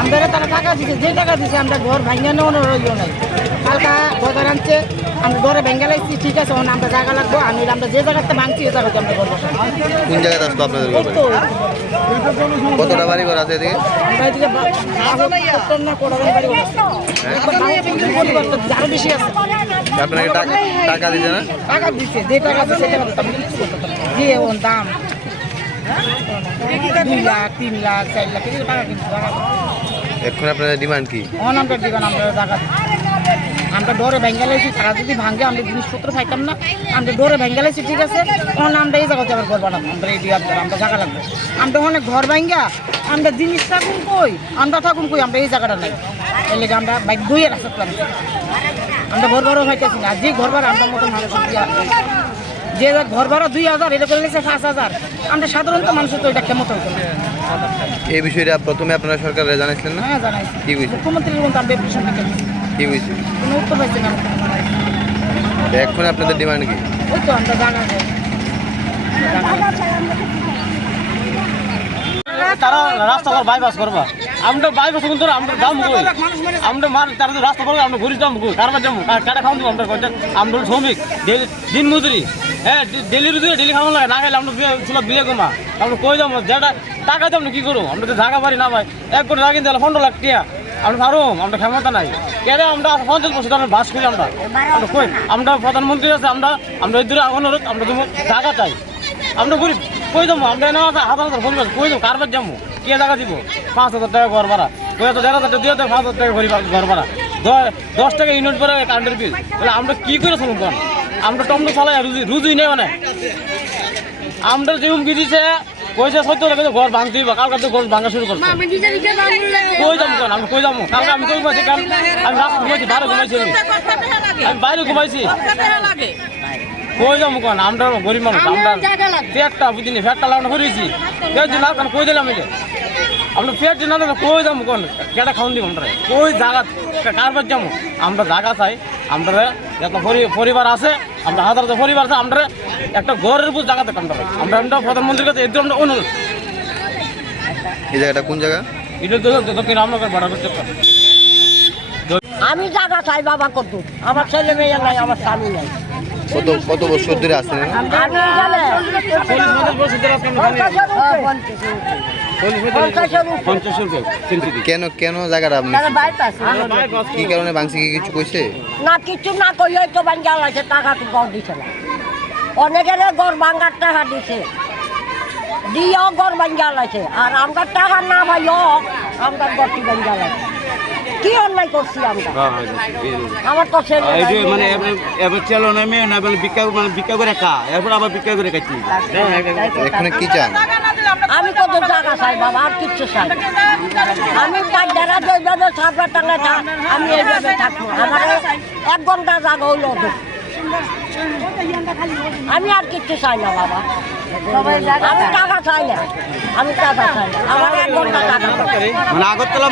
আমাদের তারা টাকা দিচ্ছে, যে টাকা দিচ্ছে আমরা ঘর ভাঙিয়ে নেওয়ানোর ইয়ে নাই। হালকা ঘর আনছে, আমরা ঘরে ভেঙে লাগছি, ঠিক আছে, আমরা জায়গা লাগবো। আমরা যে জায়গাতে ভাঙছি ওই জায়গাতে আমরা ঘর বসাই। কোন জায়গায় আসতো আপনাদের ঘর? কতটা বাড়ি ঘর আছে এদিকে? আরো বেশি আছে। আপনাকে টাকা দিচ্ছে না? টাকা দিচ্ছে, যে টাকা দিচ্ছে যে দাম 2 লাখ 3 লাখ 4 লাখ টাকা কিন্তু এখন আপনাদের ডিমান্ড কি? আমরা দিবেন, আমরা জায়গা আমরা ডোরে ভেঙে লাইছি। তারা যদি ভাঙে আমরা জিনিসপত্র খাইতাম না, আমরা ডোরে ভেঙে লাইছি, ঠিক আছে। আমরা এই জায়গাতে আবার ঘর বানাবো, আমরা এই আমরা জায়গা লাগবে। আমরা অনেক ঘর ভাঙ্গা আমরা জিনিস থাকুন কই, আমরা থাকুন কই, আমরা এই জায়গাটা নাই। এই লেগে আমরা বাইক বইয়ে রাখতাম, আমরা ঘর ভাড়াও খাইতেছি না। যে ঘর ভাড়া আমরা মতন যে ঘর ভাড়া 2000, এটা করে নিয়েছে 5000। আমরা সাধারণত মানুষের তো এটা ক্ষমতা হতো না। এই বিষয়টা প্রথমে আপনারা সরকারে জানাইছিলেন না? হ্যাঁ জানাইছি, কি বুঝছি মুখ্যমন্ত্রীর মতো আমরা প্রেশন থেকে কি বুঝছি কোনো উত্তর পাইছি না। এখন আপনাদের ডিমান্ড কি? ওই তো আমরা জানা তারা রাস্তা বাইপাস করবা, আমরা বাইপাস কিন্তু আমরা দাম কই, আমরা মার তারা রাস্তা করবো, আমরা ঘুরি দাম কই, কারবার যাবো, কাটা খাওয়া আমরা আমরা শ্রমিক, দিন মজুরি, হ্যাঁ ডেলি রুজুরি, ডেলি খাওয়া লাগে না, খাইলে আমরা চুলা বিলে কমা, আমরা কই যাবো যেটা টাকা তো আমরা কি করবো, আমরা তো জায়গা পারি না ভাই। 1 কোটি টাকা কিনতে 15 লাখ টাকা আমরা পারো, আমরা ক্ষমতা নাই কেন, আমরা 50 বছর আমরা বাস করি, আমরা কই, আমরা প্রধানমন্ত্রী আছে, আমরা এই দূরে অনুরোধ, আমরা জায়গা চাই, আমরা গরিব কই যাবো, আমরা না 1000 পরিবার কই যাবো, কারবার যাবো, কে টাকা দিব? 5000 টাকা ঘর ভাড়া, কই তো 1000 টাকা দিয়ে 5000 টাকা ঘর ভাড়া, 10 টাকা ইউনিট করে কারেন্টের বিল, তাহলে আমরা কি করে শুনুন? আমরা টমটো চালাই রুজুই নেই, মানে আমরা যে হুমকি দিছে কইছে 70 টাকা ঘর ভাঙতে দিব, কালকে তো ঘর ভাঙা শুরু করছে, কই যাবো কেন, আমি কই যাবো? কালকে আমি কই ঘুমাইছি, আমি রাস্তা ঘুমাইছি, বাইরে ঘুমাইছি, আমি বাইরে ঘুমাইছি, কই যাবো কেন? আমরা গরিব মানুষ, আমরা পেটটা বুঝিনি, ফ্যাটটা লাগানো করেছি, কই দিলাম এটা, আমরা পেট না দিলে কই যাবো কেন? কেটা খাওয়ান দিব আমরা, কই জায়গা কারবার যাবো? আমরা জায়গা চাই, আমরা এত পরিবার আছে, আমরা হাজার পরিবার আছে, আমরা একটা ঘরের উপর জায়গাতে কাম পাই, আমরা প্রধানমন্ত্রীর কাছে এর আমরা অনুরোধ। এই জায়গাটা কোন জায়গা? এটা দক্ষিণ রামনগর ভাড়া করতে। আমি জায়গা চাই বাবা, কত আমার ছেলে মেয়ে নাই, আমার স্বামী নাই। কত বছর ধরে আসছেন? কেন কেন জায়গাটা আপনি কি কারণে ভাঙছে, কি কিছু কইছে না? কিছু না কইলে তো ভাঙ্গা লাগছে, টাকা তো গড় দিছে না, অনেকের গড় ভাঙ্গার টাকা দিছে, দিয়েও গড় ভাঙ্গা লাগছে, আর আমরা টাকা না ভাইও আমরা গড়টি ভাঙ্গা লাগছে। কি অন্যায় করছি আমরা? আমার তো মানে এবার চলো না মেয়ে না বলে বিক্রি করে খা, এরপর আবার বিক্রি করে খাচ্ছি। এখানে কি চান? আমি কত জায়গা চাই বাবা, আর কিচ্ছু চাই। আমি যারা যেভাবে সারবার টাকা আমি এইভাবে থাকবো, আমার 1 ঘন্টা জায়গা হইল, আমি আর কিচ্ছু চাই না বাবা। আমি টাকা চাই না, আমি টাকা চাই না, আমার 1 ঘন্টা টাকা। মানে আগরতলা